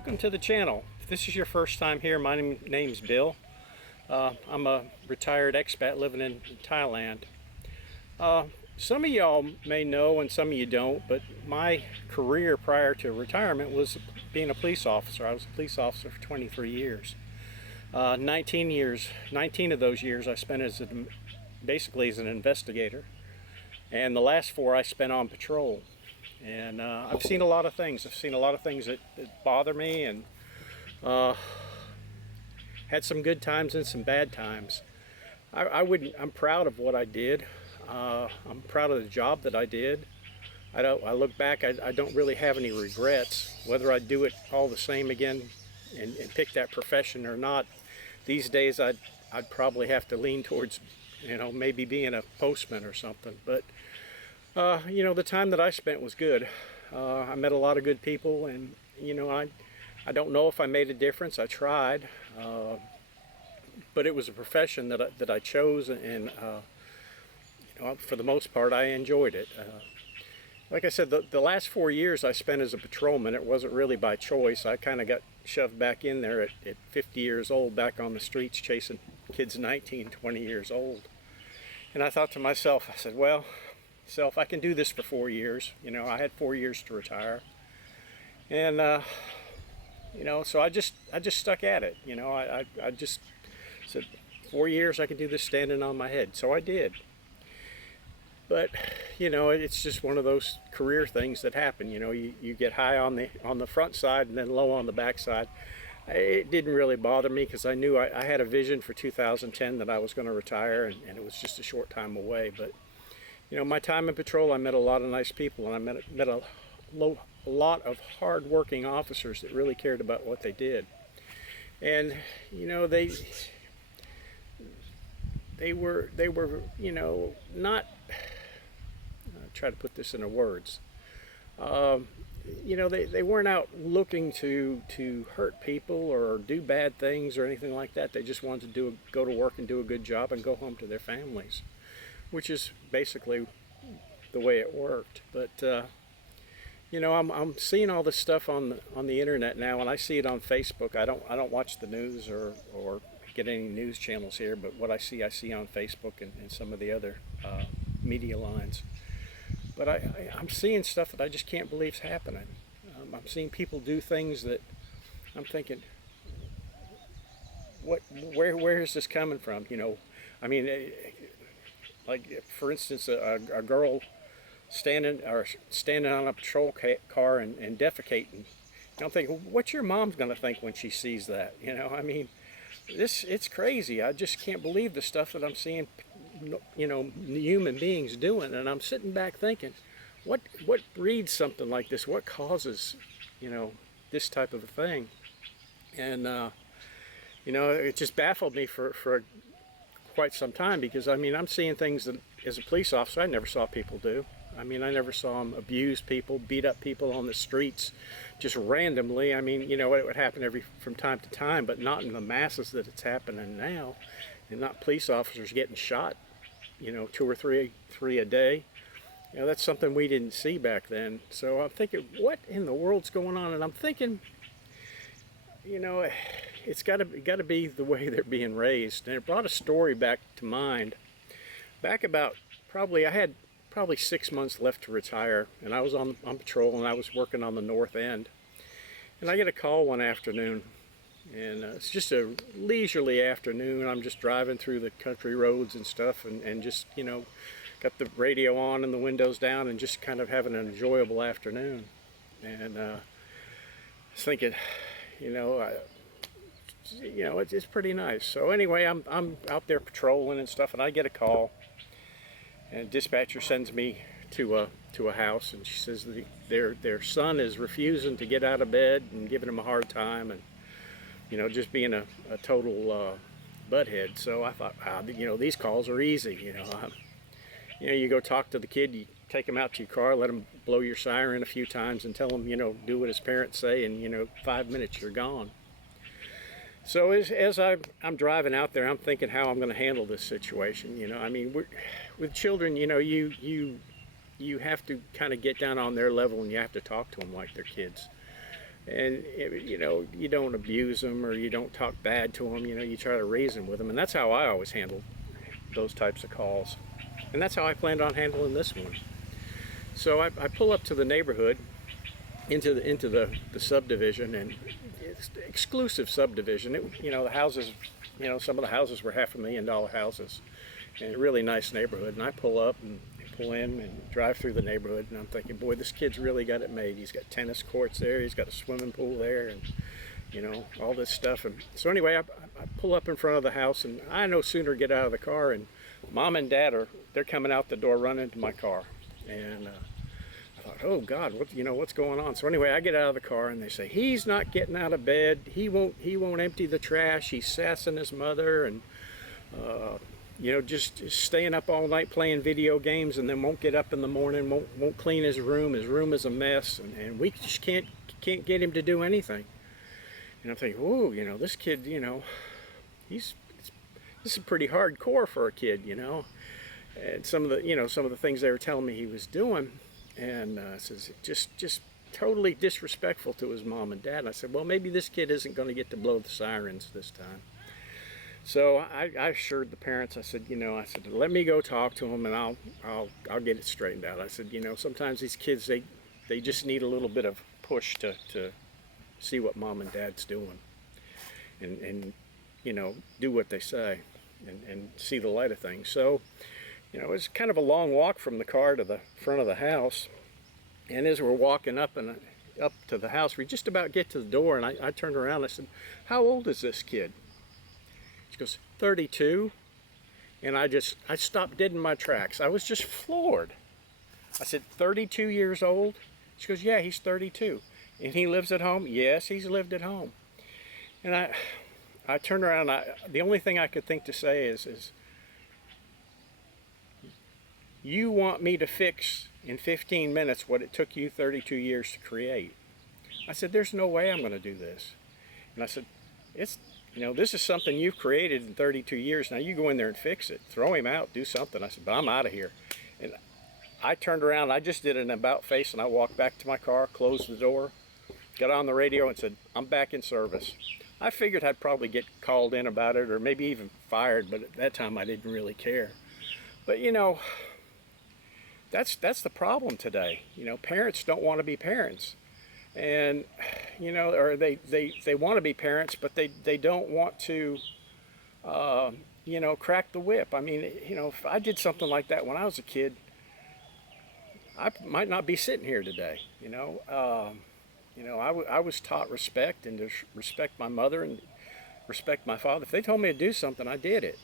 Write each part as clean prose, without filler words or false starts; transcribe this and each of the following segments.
Welcome to the channel. If this is your first time here, my name's Bill. I'm a retired expat living in Thailand. Some of y'all may know and some of you don't, but my career prior to retirement was being a police officer. I was a police officer for 23 years. 19 of those years I spent basically as an investigator, and the last 4 I spent on patrol. And I've seen a lot of things. I've seen a lot of things that bother me, and had some good times and some bad times. I'm proud of what I did. I'm proud of the job that I did. I look back, I don't really have any regrets. Whether I'd do it all the same again and pick that profession or not, these days I'd probably have to lean towards, maybe being a postman or something. But the time that I spent was good. I met a lot of good people, and I don't know if I made a difference. I tried, but it was a profession that I chose, and for the most part, I enjoyed it. Like I said, the last 4 years I spent as a patrolman, it wasn't really by choice. I kind of got shoved back in there at 50 years old, back on the streets chasing kids 19, 20 years old. And I thought to myself, I said, well, if I can do this for 4 years, I had 4 years to retire, and so I just stuck at it. I just said 4 years I can do this standing on my head, so I did. But it's just one of those career things that happen. You get high on the front side and then low on the back side. It didn't really bother me because I knew I had a vision for 2010 that I was going to retire, and it was just a short time away. But my time in patrol, I met a lot of nice people, and I met a lot of hard-working officers that really cared about what they did. And they were not. I'll try to put this into words. They weren't out looking to hurt people or do bad things or anything like that. They just wanted to go to work and do a good job and go home to their families, which is basically the way it worked. But I'm seeing all this stuff on the internet now, and I see it on Facebook. I don't watch the news or get any news channels here, but what I see on Facebook and some of the other media lines. But I'm seeing stuff that I just can't believe is happening. I'm seeing people do things that I'm thinking, where is this coming from? Like, for instance, a girl standing on a patrol car and defecating. I'm thinking, what's your mom's going to think when she sees that? It's crazy. I just can't believe the stuff that I'm seeing, human beings doing. And I'm sitting back thinking, what breeds something like this? What causes, this type of a thing? And, it just baffled me for quite some time, because I'm seeing things that as a police officer I never saw people do. I never saw them abuse people, beat up people on the streets just randomly. It would happen from time to time, but not in the masses that it's happening now, and not police officers getting shot 2 or 3 a day. That's something we didn't see back then. So I'm thinking, what in the world's going on? And I'm thinking, it's got to be the way they're being raised. And it brought a story back to mind. Back about I had probably 6 months left to retire, and I was on patrol, and I was working on the north end. And I get a call one afternoon, and it's just a leisurely afternoon. I'm just driving through the country roads and stuff, and just got the radio on and the windows down, and just kind of having an enjoyable afternoon. And I was thinking, it's pretty nice. So anyway, I'm out there patrolling and stuff, and I get a call, and dispatcher sends me to a house, and she says their son is refusing to get out of bed and giving him a hard time, and just being a total butthead. So I thought, these calls are easy. You go talk to the kid, you take him out to your car, let him blow your siren a few times, and tell him do what his parents say, and 5 minutes you're gone. So as I'm driving out there, I'm thinking how I'm going to handle this situation. With children, you have to kind of get down on their level, and you have to talk to them like they're kids. And you know, you don't abuse them or you don't talk bad to them. You know, you try to reason with them, and that's how I always handle those types of calls. And that's how I planned on handling this one. So I pull up to the neighborhood, into the subdivision, and it's exclusive subdivision. You know, the houses, you know, some of the houses were $500,000 houses, and a really nice neighborhood. And I pull up and pull in and drive through the neighborhood, and I'm thinking, boy, this kid's really got it made. He's got tennis courts there, he's got a swimming pool there, and you know, all this stuff. And so anyway, I pull up in front of the house, and I no sooner get out of the car, and Mom and Dad they're coming out the door running to my car. And I thought, oh God, what's going on? So anyway, I get out of the car, and they say he's not getting out of bed. He won't empty the trash. He's sassing his mother, and you know, just staying up all night playing video games, and then won't get up in the morning. Won't clean his room. His room is a mess, and we just can't get him to do anything. And I'm thinking, oh, you know, this kid, you know, this is pretty hardcore for a kid, you know. And some of the things they were telling me he was doing, and says just totally disrespectful to his mom and dad. And I said, well, maybe this kid isn't going to get to blow the sirens this time. So I assured the parents. I said, let me go talk to him, and I'll get it straightened out. I said, you know, sometimes these kids they just need a little bit of push to see what mom and dad's doing, and you know, do what they say, and see the light of things. So, you know, it's kind of a long walk from the car to the front of the house, and as we're walking up to the house, we just about get to the door, and I turned around and I said, how old is this kid? She goes, 32. And I stopped dead in my tracks. I was just floored. I said, 32 years old? She goes, yeah, he's 32. And he lives at home? Yes, he's lived at home. And I turned around, the only thing I could think to say is, you want me to fix in 15 minutes what it took you 32 years to create. I said, there's no way I'm going to do this. And I said, this is something you've created in 32 years. Now you go in there and fix it. Throw him out, do something. I said, but I'm out of here. And I turned around, I just did an about face, and I walked back to my car, closed the door, got on the radio and said, I'm back in service. I figured I'd probably get called in about it, or maybe even fired, but at that time I didn't really care. But you know, that's the problem today. You know, parents don't want to be parents. And you know, or they want to be parents, but they don't want to crack the whip. I mean, you know, if I did something like that when I was a kid, I might not be sitting here today. I was taught respect, and to respect my mother and respect my father. If they told me to do something, I did it.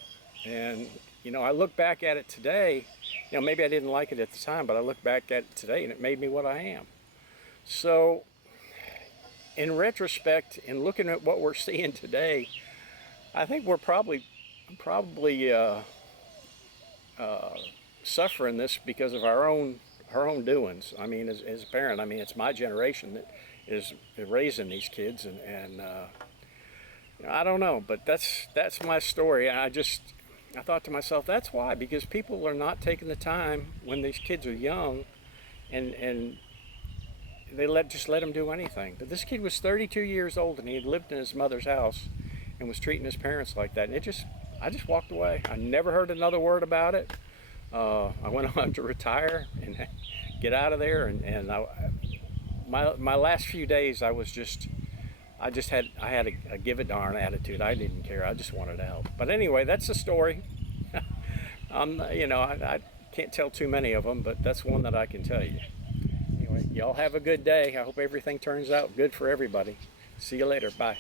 And you know, I look back at it today, you know, maybe I didn't like it at the time, but I look back at it today and it made me what I am. So in retrospect, and looking at what we're seeing today, I think we're probably suffering this because of our own doings. I mean, as a parent, I mean, it's my generation that is raising these kids, and I don't know, but that's my story. And I thought to myself, that's why, because people are not taking the time when these kids are young, and they just let him do anything. But this kid was 32 years old, and he had lived in his mother's house and was treating his parents like that. And I just walked away. I never heard another word about it. I went on to retire and get out of there. And my last few days, I had a give a darn attitude. I didn't care. I just wanted to help. But anyway, that's the story. I can't tell too many of them, but that's one that I can tell you. Anyway, y'all have a good day. I hope everything turns out good for everybody. See you later. Bye.